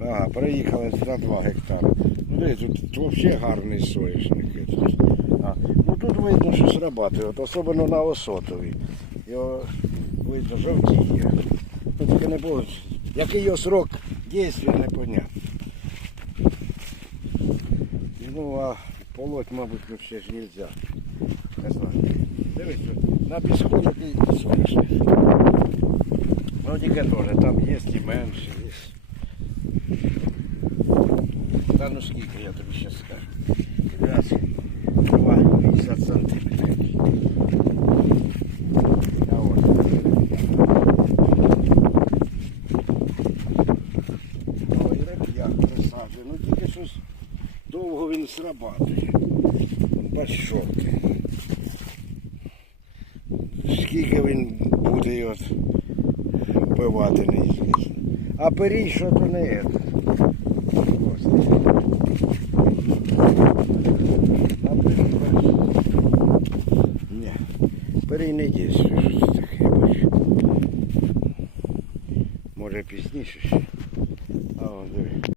Ага, проїхали за 2 гектари. Ну тут, тут взагалі гарний соняшник. Тут. Ну тут видно, що срабатує, от особливо на осотові. Його видно жовтіє. Ну, тільки не було. Який його срок дійства, непонятно. Ну, а полоть, мабуть, взагалі ж нельзя. Не знаю. Дивись, на піску який соняшник. Ну, тільки теж, там є і менше, є. Та ну скільки я тобі ще скажу. Раз, два, 50 сантиметрів. А от. Ой, реп'як присаджує. Ну тільки щось довго він срабатує. Бач, що ти. Скільки він буде от Вбивати неізвісно. А перій що то не є. Ні, перій не дійсно, що це таке. Може пізніше ще. А, он, диви.